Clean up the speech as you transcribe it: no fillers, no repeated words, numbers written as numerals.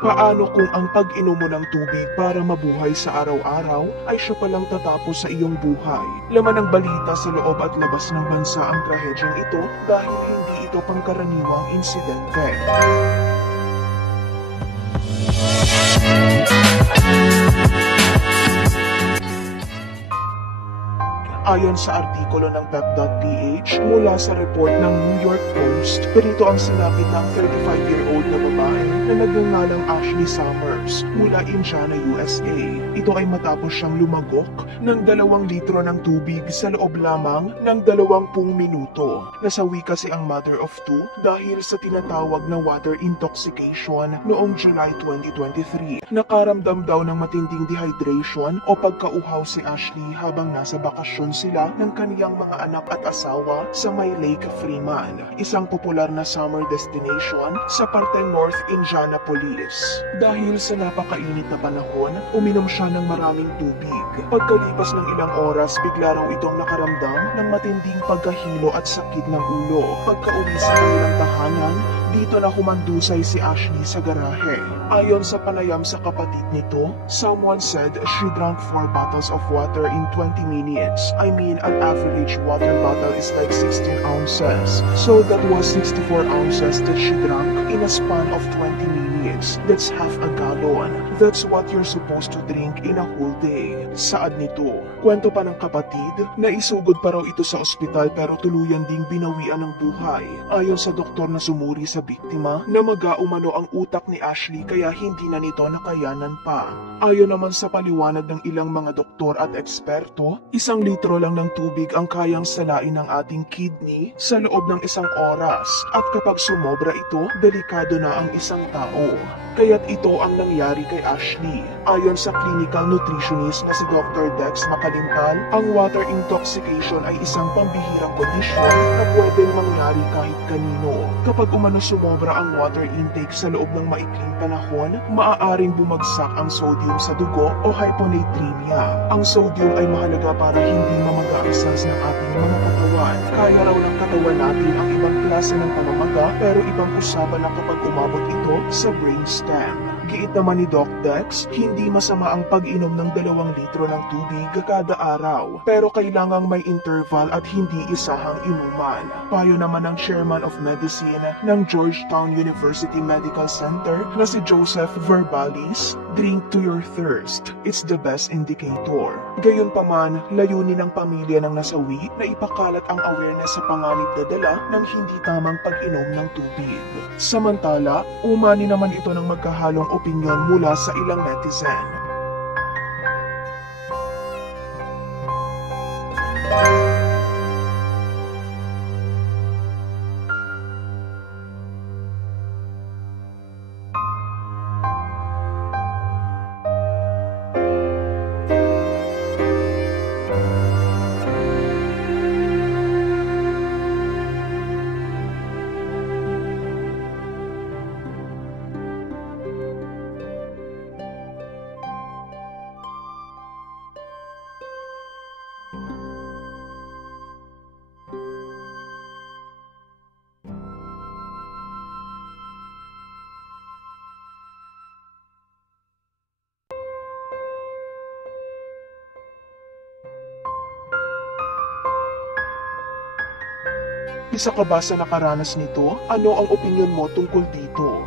Paano kung ang pag-inom mo ng tubig para mabuhay sa araw-araw ay siya palang tatapos sa iyong buhay? Laman ng balita sa loob at labas ng bansa ang trahedyang ito dahil hindi ito pangkaraniwang insidente. Ayon sa artikulo ng pep.ph mula sa report ng New York Post, perito ang sinapit ng 35-year-old na babae na nagngangalang Ashley Summers mula Indiana, USA. Ito ay matapos siyang lumagok ng 2 litro ng tubig sa loob lamang ng 20 minuto. Nasawi kasi ang mother of 2 dahil sa tinatawag na water intoxication noong July 2023. Nakaramdam daw ng matinding dehydration o pagkauhaw si Ashley habang nasa bakasyon sila ng kaniyang mga anak at asawa sa may Lake Freeman, isang popular na summer destination sa parteng North Indianapolis. Dahil sa napakainit na panahon, uminom siya ng maraming tubig. Pagkalipas ng ilang oras, bigla raw itong nakaramdam ng matinding pagkahilo at sakit ng ulo. Pagka-uwi sa kanilang tahanan, dito na humandusay si Ashley sa garahe. Ayon sa panayam sa kapatid nito, someone said she drank 4 bottles of water in 20 minutes. I mean, an average water bottle is like 16 ounces. So that was 64 ounces that she drank in a span of 20 minutes. That's half a gallon. That's what you're supposed to drink in a whole day. Saad nito. Kwento pa ng kapatid na isugod pa raw ito sa ospital pero tuluyan ding binawian ng buhay. Ayon sa doktor na sumuri sa biktima na maga-umano ang utak ni Ashley kaya hindi na nito nakayanan pa. Ayon naman sa paliwanag ng ilang mga doktor at eksperto, 1 litro lang ng tubig ang kayang salain ng ating kidney sa loob ng 1 oras at kapag sumobra ito, delikado na ang isang tao. Kaya't ito ang nangyari kay Ashley. Ayon sa clinical nutritionist na si Dr. Dex Makalintal, ang water intoxication ay isang pambihirang kondisyon na pwedeng mangyari kahit kanino. Kapag umano sumobra ang water intake sa loob ng maikling panahon, maaaring bumagsak ang sodium sa dugo o hyponatremia. Ang sodium ay mahalaga para hindi mamaga ang cells ng ating mga katawan. Kaya raw ng katawan natin ang ibang klase ng pamamaga pero ibang usapan na kapag umabot ito sa brainstem. Giit naman ni Doc Dex, hindi masama ang pag-inom ng 2 litro ng tubig kada araw, pero kailangang may interval at hindi isahang inuman. Payo naman ng Chairman of Medicine ng Georgetown University Medical Center na si Joseph Verbalis, drink to your thirst. It's the best indicator. Gayunpaman, layunin ng pamilya ng nasawi na ipakalat ang awareness sa panganib na dala ng hindi tamang pag-inom ng tubig. Samantala, umani naman ito ng magkahalong opinyon mula sa ilang netizen. Isa ka ba sa nakaranas nito? Ano ang opinyon mo tungkol dito?